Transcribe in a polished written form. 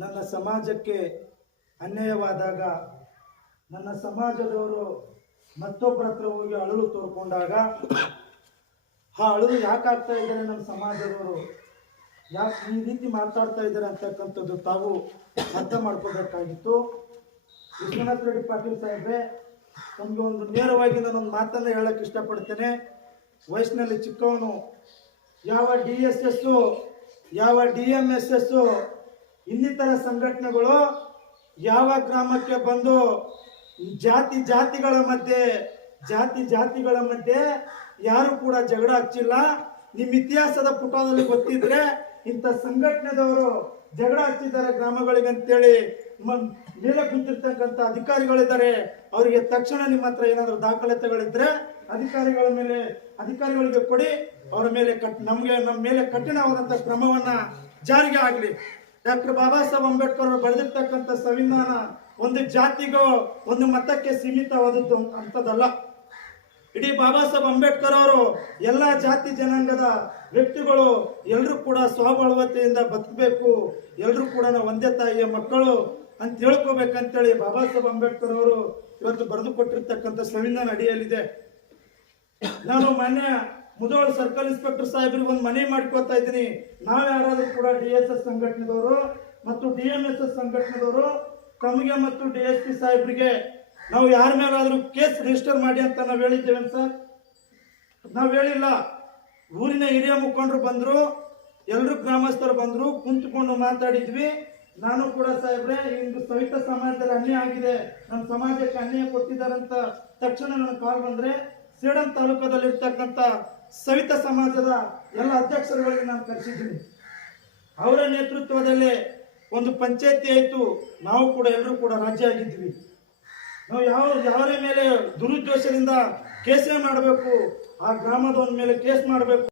ನನ್ನ ಸಮಾಜಕ್ಕೆ ಅನ್ಯಾಯವಾದಾಗ, ನನ್ನ ಸಮಾಜದವರು ಮತ್ತೊಬ್ಬರ ಹತ್ರ ಹೋಗಿ ಅಳಲು ತೋರ್ಕೊಂಡಾಗ, ಆ ಅಳಲು ಯಾಕೆ ಆಗ್ತಾ ಇದ್ದಾರೆ, ನಮ್ಮ ಸಮಾಜದವರು ಯಾಕೆ ಈ ರೀತಿ ಮಾತಾಡ್ತಾ ಇದ್ದಾರೆ ಅಂತಕ್ಕಂಥದ್ದು ತಾವು ಅರ್ಥ ಮಾಡ್ಕೋಬೇಕಾಗಿತ್ತು. ವಿಶ್ವನಾಥ್ ರೆಡ್ಡಿ ಪಾಟೀಲ್ ಸಾಹೇಬ್ರೆ, ನಮಗೆ ಒಂದು ನೇರವಾಗಿ ನಾನೊಂದು ಮಾತನ್ನು ಹೇಳಕ್ಕೆ ಇಷ್ಟಪಡ್ತೇನೆ. ವಯಸ್ಸಿನಲ್ಲಿ ಚಿಕ್ಕವನು, ಯಾವ DSS, ಯಾವ DMSS ಇನ್ನಿತರ ಸಂಘಟನೆಗಳು ಯಾವ ಗ್ರಾಮಕ್ಕೆ ಬಂದು ಜಾತಿಗಳ ಮಧ್ಯೆ ಯಾರು ಕೂಡ ಜಗಳ ಹಚ್ಚಿಲ್ಲ. ನಿಮ್ಮ ಇತಿಹಾಸದ ಪುಟದಲ್ಲಿ ಗೊತ್ತಿದ್ರೆ ಇಂಥ ಸಂಘಟನೆದವರು ಜಗಳ ಹಚ್ಚಿದ್ದಾರೆ ಗ್ರಾಮಗಳಿಗೆ ಅಂತೇಳಿ ಮೇಲೆ ಕುಂತಿರ್ತಕ್ಕಂಥ ಅಧಿಕಾರಿಗಳಿದ್ದಾರೆ. ಅವರಿಗೆ ತಕ್ಷಣ ನಿಮ್ಮ ಹತ್ರ ಏನಾದರೂ ದಾಖಲಾತಿಗಳಿದ್ರೆ ಅಧಿಕಾರಿಗಳಿಗೆ ಕೊಡಿ. ಅವರ ಮೇಲೆ ನಮ್ಮ ಮೇಲೆ ಕಠಿಣವಾದಂಥ ಕ್ರಮವನ್ನ ಜಾರಿಗೆ ಆಗಲಿ. ಡಾಕ್ಟರ್ ಬಾಬಾ ಸಾಹೇಬ್ ಅಂಬೇಡ್ಕರ್ ಅವರು ಬರೆದಿರ್ತಕ್ಕಂಥ ಸಂವಿಧಾನ ಒಂದು ಜಾತಿಗೋ ಒಂದು ಮತಕ್ಕೆ ಸೀಮಿತವಾದದ್ದು ಅಂತದಲ್ಲ. ಇಡೀ ಬಾಬಾ ಸಾಹೇಬ್ ಅಂಬೇಡ್ಕರ್ ಅವರು ಎಲ್ಲ ಜಾತಿ ಜನಾಂಗದ ವ್ಯಕ್ತಿಗಳು ಎಲ್ಲರೂ ಕೂಡ ಸ್ವಾವಲಂಬತೆಯಿಂದ ಬದುಕಬೇಕು, ಎಲ್ಲರೂ ಕೂಡ ಒಂದೇ ತಾಯಿಯ ಮಕ್ಕಳು ಅಂತ ಹೇಳ್ಕೋಬೇಕಂತೇಳಿ ಬಾಬಾ ಸಾಹೇಬ್ ಅಂಬೇಡ್ಕರ್ ಅವರು ಇವತ್ತು ಬರೆದು ಕೊಟ್ಟಿರ್ತಕ್ಕಂಥ ಸಂವಿಧಾನ ಅಡಿಯಲ್ಲಿದೆ. ನಾನು ಮಾನ್ಯ ಮುಧೋಳ ಸರ್ಕಲ್ ಇನ್ಸ್ಪೆಕ್ಟರ್ ಸಾಹೇಬ್ರಿಗೆ ಒಂದು ಮನವಿ ಮಾಡ್ಕೋತಾ ಇದ್ದೀನಿ. ನಾವು ಯಾರಾದ್ರೂ ಕೂಡ DSS ಸಂಘಟನೆದವರು ಮತ್ತು DMSS ಸಂಘಟನೆದವರು ತಮಗೆ ಮತ್ತು DSP ಸಾಹೇಬ್ರಿಗೆ ನಾವು ಯಾರ ಮೇಲಾದ್ರೂ ಕೇಸ್ ರಿಜಿಸ್ಟರ್ ಮಾಡಿ ಅಂತ ನಾವು ಹೇಳಿದ್ದೇವೆ ಸರ್? ನಾವು ಹೇಳಿಲ್ಲ. ಊರಿನ ಹಿರಿಯ ಮುಖಂಡರು ಬಂದ್ರು, ಎಲ್ಲರೂ ಗ್ರಾಮಸ್ಥರು ಬಂದ್ರು, ಕುಂತ್ಕೊಂಡು ಮಾತಾಡಿದ್ವಿ. ನಾನು ಕೂಡ ಸಾಹೇಬ್ರೆ, ಇಂದು ಸವಿತಾ ಸಮಾಜದಲ್ಲಿ ಅನ್ಯಾಯ ಆಗಿದೆ, ನಮ್ಮ ಸಮಾಜಕ್ಕೆ ಅನ್ಯಾಯ ಕೊಟ್ಟಿದ್ದಾರಂತ ತಕ್ಷಣ ನನ್ನ ಕಾಲ್ ಬಂದ್ರೆ ಸೇಡಂ ತಾಲೂಕದಲ್ಲಿ ಇರ್ತಕ್ಕಂಥ ಸವಿತಾ ಸಮಾಜದ ಎಲ್ಲ ಅಧ್ಯಕ್ಷರುಗಳಿಗೆ ನಾನು ಕರೆಸಿದ್ದೀನಿ. ಅವರ ನೇತೃತ್ವದಲ್ಲಿ ಒಂದು ಪಂಚಾಯತಿ ಆಯಿತು. ನಾವು ಕೂಡ ಎಲ್ಲರೂ ಕೂಡ ರಾಜ್ಯ ಆಗಿದ್ವಿ. ನಾವು ಯಾರ ಮೇಲೆ ದುರುದ್ದೇಶದಿಂದ ಕೇಸೇ ಮಾಡಬೇಕು, ಆ ಗ್ರಾಮದ ಮೇಲೆ ಕೇಸ್ ಮಾಡಬೇಕು.